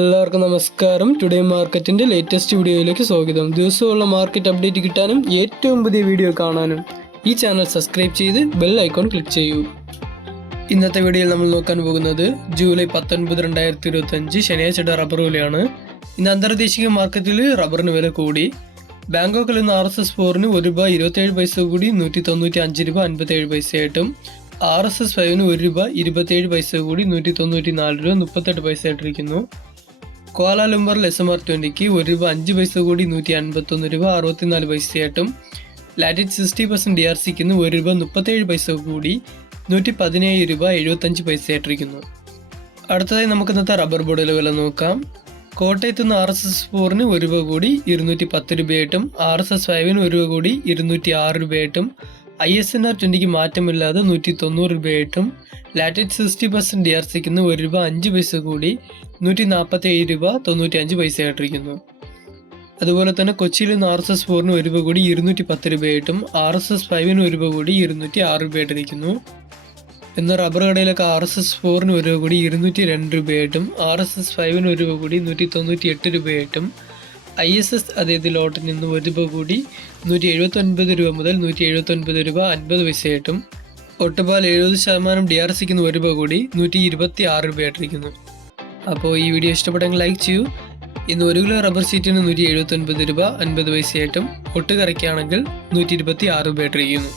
എല്ലാവർക്കും നമസ്കാരം. ടുഡേ മാർക്കറ്റിൻ്റെ ലേറ്റസ്റ്റ് വീഡിയോയിലേക്ക് സ്വാഗതം. ദിവസമുള്ള മാർക്കറ്റ് അപ്ഡേറ്റ് കിട്ടാനും ഏറ്റവും പുതിയ വീഡിയോ കാണാനും ഈ ചാനൽ സബ്സ്ക്രൈബ് ചെയ്ത് ബെൽ ഐക്കോൺ ക്ലിക്ക് ചെയ്യൂ. ഇന്നത്തെ വീഡിയോയിൽ നമ്മൾ നോക്കാൻ പോകുന്നത് ജൂലൈ 19, 2025 ശനിയാഴ്ചയുടെ റബ്ബർ വിലയാണ്. ഇന്ന് അന്തർദേശീയ മാർക്കറ്റിൽ റബ്ബറിന് വില കൂടി. ബാങ്കോക്കിൽ നിന്ന് RSS4 ₹1.27 കൂടി 195 രൂപ RSS5 ₹1.27 കൂടി 194 ആയിട്ടിരിക്കുന്നു. കോലാലംബറിൽ SMR20 ₹1.05 കൂടി 151 ലാറ്റിറ്റ് 60% DRCക്ക് ₹1.37 കൂടി 117 ആയിട്ടിരിക്കുന്നു. അടുത്തതായി നമുക്ക് ഇന്നത്തെ റബ്ബർ ബോർഡിലെ വില നോക്കാം. കോട്ടയത്ത് നിന്ന് RSS4 ₹1 കൂടി 210 RSS5 ₹1 കൂടി 206 ISNR20 മാറ്റമില്ലാതെ 190 ലാറ്റിറ്റ് 60% DRCക്ക് ₹1.05 കൂടി 147 ആയിട്ടിരിക്കുന്നു. അതുപോലെ തന്നെ കൊച്ചിയിൽ നിന്ന് RSS4 ₹1 കൂടി 210 RSS5 ₹1 കൂടി 206 ആയിട്ടിരിക്കുന്നു. എന്നാൽ റബ്ബർ കടയിലൊക്കെ RSS4 ₹1 കൂടി 202 RSS5 ₹1 കൂടി 198 ISS അതേ ലോട്ടിൽ നിന്ന് ₹1 കൂടി 179 മുതൽ 179 ഒട്ടുപാൽ 70% DRCക്ക് ₹1 കൂടി 126 ആയിട്ടിരിക്കുന്നു. അപ്പോൾ ഈ വീഡിയോ ഇഷ്ടപ്പെട്ടെങ്കിൽ ലൈക്ക് ചെയ്യൂ. ഇന്ന് 1 കിലോ റബ്ബർ ഷീറ്റിന് ₹179 50 ഒട്ട് കറയ്ക്കാണെങ്കിൽ 126 ആയിട്ടിരിക്കുന്നു.